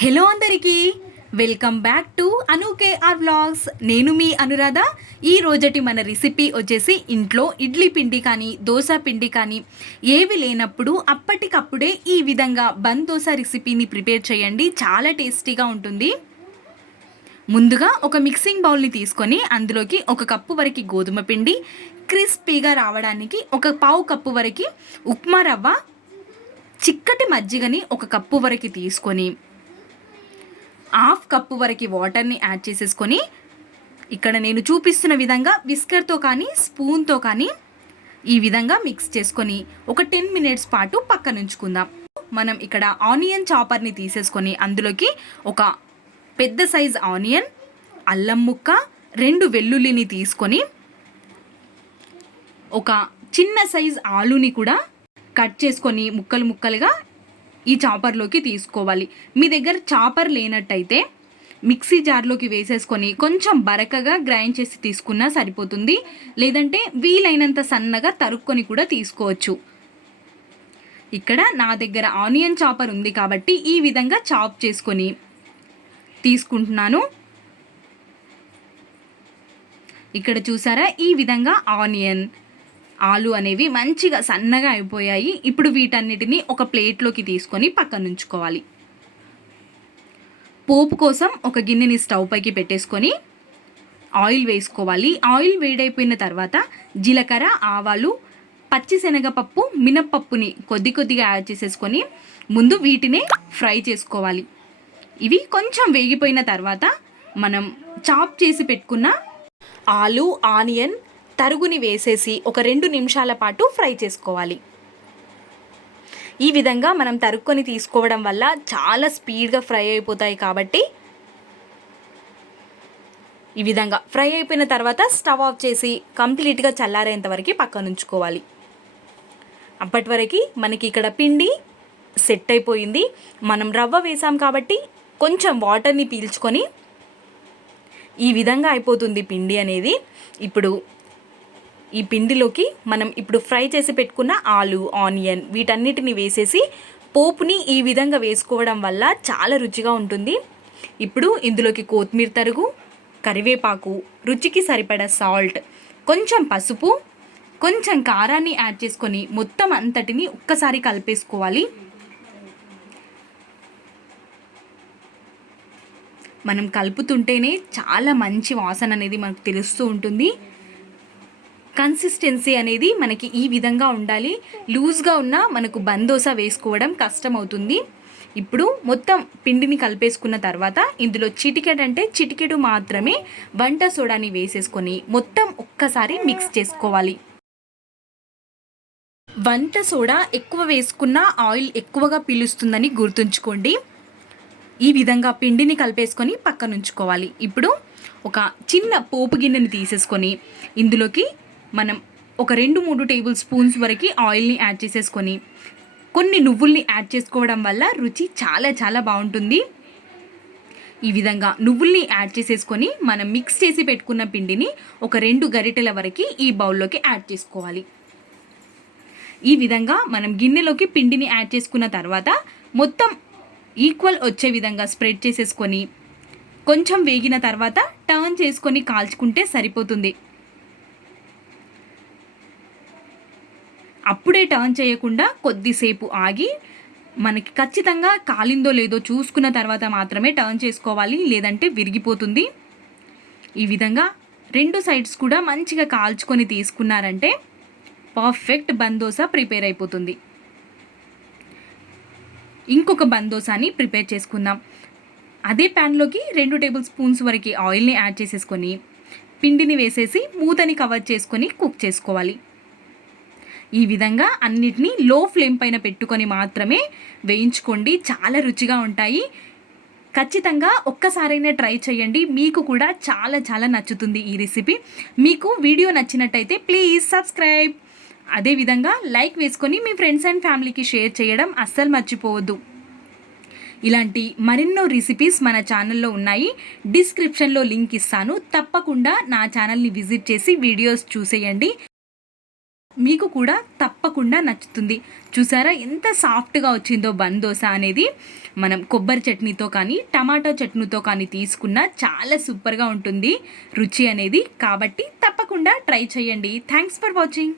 Hello అందరికీ welcome back to Anu KR vlogs. నేను మీ అనురాధ. ఈ రోజటి మన రెసిపీ వచ్చేసి ఇంట్లో ఇడ్లీ పిండి కానీ దోశ పిండి కానీ ఏవి లేనప్పుడు అప్పటికప్పుడే ఈ విధంగా బన్ దోశ రెసిపీని ప్రిపేర్ చేయండి. చాలా టేస్టీగా ఉంటుంది. ముందుగా ఒక మిక్సింగ్ బౌల్ని తీసుకొని అందులోకి ఒక కప్పు వరకు గోధుమ పిండి, క్రిస్పీగా రావడానికి ఒక పావు కప్పు వరకు ఉప్మా రవ్వ, చిక్కటి మజ్జిగని ఒక కప్పు వరకు తీసుకొని హాఫ్ కప్పు వరకు వాటర్ని యాడ్ చేసేసుకొని ఇక్కడ నేను చూపిస్తున్న విధంగా విస్కర్తో కానీ స్పూన్తో కానీ ఈ విధంగా మిక్స్ చేసుకొని ఒక 10 మినిట్స్ పాటు పక్కన ఉంచుకుందాం. మనం ఇక్కడ ఆనియన్ చాపర్ని తీసేసుకొని అందులోకి ఒక పెద్ద సైజ్ ఆనియన్, అల్లం ముక్క, 2 వెల్లుల్లిని తీసుకొని ఒక చిన్న సైజ్ ఆలుని కూడా కట్ చేసుకొని ముక్కలు ముక్కలుగా ఈ చాపర్లోకి తీసుకోవాలి. మీ దగ్గర చాపర్ లేనట్టయితే మిక్సీ జార్లోకి వేసేసుకొని కొంచెం బరకగా గ్రైండ్ చేసి తీసుకున్నా సరిపోతుంది. లేదంటే వీలైనంత సన్నగా తరుక్కొని కూడా తీసుకోవచ్చు. ఇక్కడ నా దగ్గర ఆనియన్ చాపర్ ఉంది కాబట్టి ఈ విధంగా చాప్ చేసుకొని తీసుకుంటున్నాను. ఇక్కడ చూసారా, ఈ విధంగా ఆనియన్, ఆలు అనేవి మంచిగా సన్నగా అయిపోయాయి. ఇప్పుడు వీటన్నిటిని ఒక ప్లేట్లోకి తీసుకొని పక్కన ఉంచుకోవాలి. పోపు కోసం ఒక గిన్నెని స్టవ్ పైకి పెట్టేసుకొని ఆయిల్ వేసుకోవాలి. ఆయిల్ వేడైపోయిన తర్వాత జీలకర్ర, ఆవాలు, పచ్చిశనగపప్పు, మినప్పప్పుని కొద్దిగా యాడ్ చేసేసుకొని ముందు వీటిని ఫ్రై చేసుకోవాలి. ఇవి కొంచెం వేగిపోయిన తర్వాత మనం చాప్ చేసి పెట్టుకున్న ఆలు, ఆనియన్ తరుగుని వేసేసి ఒక 2 నిమిషాల పాటు ఫ్రై చేసుకోవాలి. ఈ విధంగా మనం తరుక్కొని తీసుకోవడం వల్ల చాలా స్పీడ్గా ఫ్రై అయిపోతాయి. కాబట్టి ఈ విధంగా ఫ్రై అయిపోయిన తర్వాత స్టవ్ ఆఫ్ చేసి కంప్లీట్గా చల్లారేంత వరకు పక్కన ఉంచుకోవాలి. అప్పటి వరకు మనకి ఇక్కడ పిండి సెట్ అయిపోయింది. మనం రవ్వ వేసాం కాబట్టి కొంచెం వాటర్ని పీల్చుకొని ఈ విధంగా అయిపోతుంది పిండి అనేది. ఇప్పుడు ఈ పిండిలోకి మనం ఇప్పుడు ఫ్రై చేసి పెట్టుకున్న ఆలు, ఆనియన్ వీటన్నిటిని వేసేసి పోపుని ఈ విధంగా వేసుకోవడం వల్ల చాలా రుచిగా ఉంటుంది. ఇప్పుడు ఇందులోకి కొత్తిమీర తరుగు, కరివేపాకు, రుచికి సరిపడా సాల్ట్, కొంచెం పసుపు, కొంచెం కారాన్ని యాడ్ చేసుకొని మొత్తం అంతటిని ఒక్కసారి కలిపేసుకోవాలి. మనం కలుపుతుంటేనే చాలా మంచి వాసన అనేది మనకు తెలుస్తూ ఉంటుంది. కన్సిస్టెన్సీ అనేది మనకి ఈ విధంగా ఉండాలి. లూజ్గా ఉన్నా మనకు బన్ దోశ వేసుకోవడం కష్టం అవుతుంది. ఇప్పుడు మొత్తం పిండిని కలిపేసుకున్న తర్వాత ఇందులో చిటికెడు మాత్రమే వంట సోడాని వేసేసుకొని మొత్తం ఒక్కసారి మిక్స్ చేసుకోవాలి. వంట సోడా ఎక్కువ వేసుకున్న ఆయిల్ ఎక్కువగా పీలుస్తుందని గుర్తుంచుకోండి. ఈ విధంగా పిండిని కలిపేసుకొని పక్కన ఉంచుకోవాలి. ఇప్పుడు ఒక చిన్న పోపు గిన్నెని తీసేసుకొని ఇందులోకి మనం ఒక 2-3 టేబుల్ స్పూన్స్ వరకు ఆయిల్ని యాడ్ చేసేసుకొని కొన్ని నువ్వుల్ని యాడ్ చేసుకోవడం వల్ల రుచి చాలా చాలా బాగుంటుంది. ఈ విధంగా నువ్వుల్ని యాడ్ చేసేసుకొని మనం మిక్స్ చేసి పెట్టుకున్న పిండిని ఒక 2 గరిటెల వరకు ఈ బౌల్లోకి యాడ్ చేసుకోవాలి. ఈ విధంగా మనం గిన్నెలోకి పిండిని యాడ్ చేసుకున్న తర్వాత మొత్తం ఈక్వల్ వచ్చే విధంగా స్ప్రెడ్ చేసేసుకొని కొంచెం వేగిన తర్వాత టర్న్ చేసుకొని కాల్చుకుంటే సరిపోతుంది. అప్పుడే టర్న్ చేయకుండా కొద్దిసేపు ఆగి మనకి ఖచ్చితంగా కాలిందో లేదో చూసుకున్న తర్వాత మాత్రమే టర్న్ చేసుకోవాలి, లేదంటే విరిగిపోతుంది. ఈ విధంగా 2 సైడ్స్ కూడా మంచిగా కాల్చుకొని తీసుకున్నారంటే పర్ఫెక్ట్ బన్ దోశ ప్రిపేర్ అయిపోతుంది. ఇంకొక బన్ దోశని ప్రిపేర్ చేసుకుందాం. అదే ప్యాన్లోకి 2 టేబుల్ స్పూన్స్ వరకు ఆయిల్ని యాడ్ చేసేసుకొని పిండిని వేసేసి మూతని కవర్ చేసుకొని కుక్ చేసుకోవాలి. ఈ విధంగా అన్నిటినీ లో ఫ్లేమ్ పైన పెట్టుకొని మాత్రమే వేయించుకోండి. చాలా రుచిగా ఉంటాయి. ఖచ్చితంగా ఒక్కసారైనా ట్రై చేయండి. మీకు కూడా చాలా చాలా నచ్చుతుంది ఈ రెసిపీ. మీకు వీడియో నచ్చినట్టయితే ప్లీజ్ సబ్స్క్రైబ్. అదేవిధంగా లైక్ వేసుకొని మీ ఫ్రెండ్స్ అండ్ ఫ్యామిలీకి షేర్ చేయడం అస్సలు మర్చిపోవద్దు. ఇలాంటి మరెన్నో రెసిపీస్ మన ఛానల్లో ఉన్నాయి. డిస్క్రిప్షన్లో లింక్ ఇస్తాను. తప్పకుండా నా ఛానల్ని విజిట్ చేసి వీడియోస్ చూసేయండి. మీకు కూడా తప్పకుండా నచ్చుతుంది. చూసారా ఎంత సాఫ్ట్గా వచ్చిందో బన్ దోశ అనేది. మనం కొబ్బరి చట్నీతో కానీ టమాటో చట్నీతో కానీ తీసుకున్న చాలా సూపర్గా ఉంటుంది రుచి అనేది. కాబట్టి తప్పకుండా ట్రై చేయండి. Thanks for watching.